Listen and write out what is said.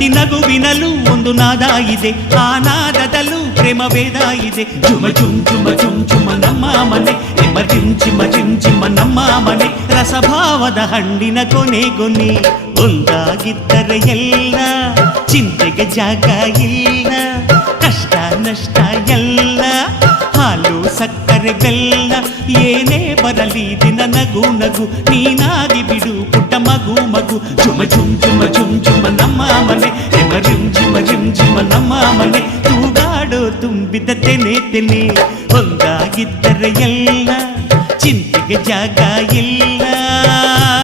ಪ್ರತಿ ನಗುವಿನಲ್ಲೂ ಒಂದು ನಾದ ಇದೆ, ಆ ನಾದದಲ್ಲೂ ಪ್ರೇಮ ವೇದ ಇದೆ. ಚುಮ ಚುಮ್ ಚುಮ ಚುಮ್ ಚುಮ ನಮ್ಮ ಮನೆ, ನಿಮ್ಮ ಚಿಮ್ ಚಿಮ ಚಿಮ್ ಚಿಮ ನಮ್ಮ ಮನೆ. ರಸಭಾವದ ಹಣ್ಣಿನ ಕೊನೆ ಕೊನೆ ಒಂದಾಗಿದ್ದರೆ ಎಲ್ಲ, ಚಿಂತೆಗೆ ಜಾಗ ಇಲ್ಲ, ಕಷ್ಟ ನಷ್ಟ ಎಲ್ಲ. ಹಾಲು ಸಕ್ಕರೆ ಬೆಲ್ಲ ಏನೇ ಬರಲಿ ದಿನ ನಗು ನಗು, ನೀನಾಗಿ ಬಿಡು ಪುಟ್ಟ ಮಗು ಮಗು. ಚುಮ ಚುಮ್ ಚುಮ ಚುಮ್ ಚುಮ ನಮ್ಮ ಮನೆ, ನಿಮ್ಮ ರಿಮ್ ಜಿಮ ರಿಮ್ ಜಿಮ ನಮ್ಮ ಮನೆ. ತೂಗಾಡೋ ತುಂಬಿದ ತೆನೆ ತೆನೆ ಒಂದಾಗಿದ್ದರೆ ಎಲ್ಲ, ಚಿಂತೆಗೆ ಜಾಗ ಇಲ್ಲ,